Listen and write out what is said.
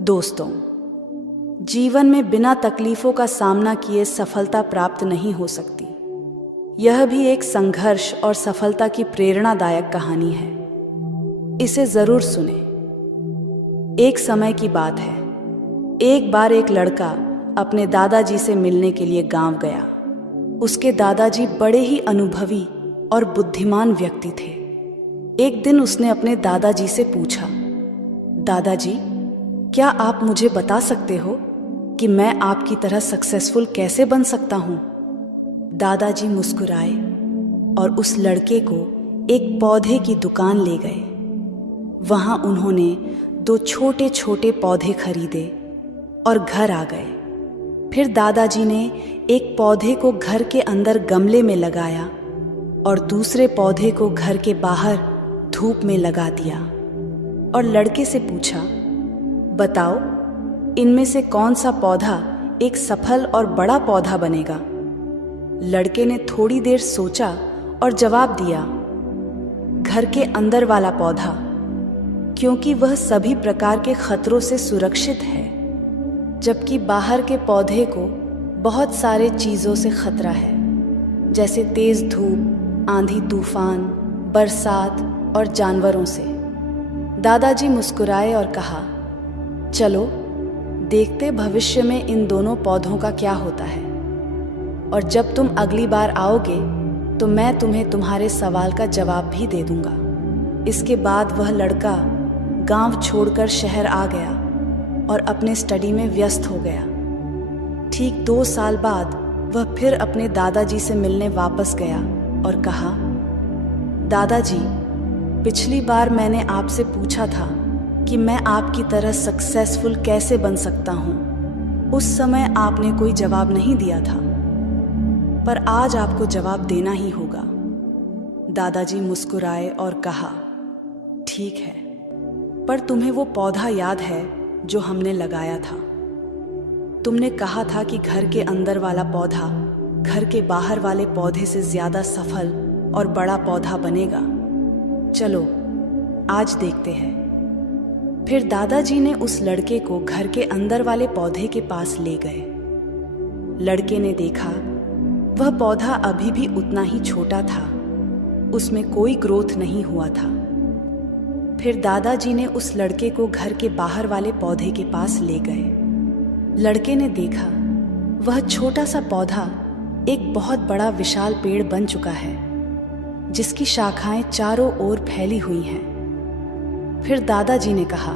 दोस्तों, जीवन में बिना तकलीफों का सामना किए सफलता प्राप्त नहीं हो सकती। यह भी एक संघर्ष और सफलता की प्रेरणादायक कहानी है। इसे जरूर सुने। एक समय की बात है। एक बार एक लड़का अपने दादाजी से मिलने के लिए गांव गया। उसके दादाजी बड़े ही अनुभवी और बुद्धिमान व्यक्ति थे। एक दिन उसने अपने दादाजी से पूछा, दादाजी, क्या आप मुझे बता सकते हो कि मैं आपकी तरह सक्सेसफुल कैसे बन सकता हूं? दादाजी मुस्कुराए और उस लड़के को एक पौधे की दुकान ले गए। वहां उन्होंने 2 छोटे छोटे पौधे खरीदे और घर आ गए। फिर दादाजी ने एक पौधे को घर के अंदर गमले में लगाया और दूसरे पौधे को घर के बाहर धूप में लगा दिया और लड़के से पूछा, बताओ, इनमें से कौन सा पौधा एक सफल और बड़ा पौधा बनेगा? लड़के ने थोड़ी देर सोचा और जवाब दिया, घर के अंदर वाला पौधा, क्योंकि वह सभी प्रकार के खतरों से सुरक्षित है, जबकि बाहर के पौधे को बहुत सारे चीजों से खतरा है, जैसे तेज धूप, आंधी तूफान, बरसात और जानवरों से। दादाजी मुस्कुराए और कहा, चलो देखते भविष्य में इन दोनों पौधों का क्या होता है, और जब तुम अगली बार आओगे तो मैं तुम्हें तुम्हारे सवाल का जवाब भी दे दूंगा। इसके बाद वह लड़का गांव छोड़कर शहर आ गया और अपने स्टडी में व्यस्त हो गया। ठीक 2 साल बाद वह फिर अपने दादाजी से मिलने वापस गया और कहा, दादाजी, पिछली बार मैंने आपसे पूछा था कि मैं आपकी तरह सक्सेसफुल कैसे बन सकता हूं। उस समय आपने कोई जवाब नहीं दिया था, पर आज आपको जवाब देना ही होगा। दादाजी मुस्कुराए और कहा, ठीक है, पर तुम्हें वो पौधा याद है जो हमने लगाया था? तुमने कहा था कि घर के अंदर वाला पौधा घर के बाहर वाले पौधे से ज्यादा सफल और बड़ा पौधा बनेगा। चलो आज देखते हैं। फिर दादाजी ने उस लड़के को घर के अंदर वाले पौधे के पास ले गए। लड़के ने देखा वह पौधा अभी भी उतना ही छोटा था, उसमें कोई ग्रोथ नहीं हुआ था। फिर दादाजी ने उस लड़के को घर के बाहर वाले पौधे के पास ले गए। लड़के ने देखा वह छोटा सा पौधा एक बहुत बड़ा विशाल पेड़ बन चुका है, जिसकी शाखाएं चारों ओर फैली हुई हैं। फिर दादाजी ने कहा,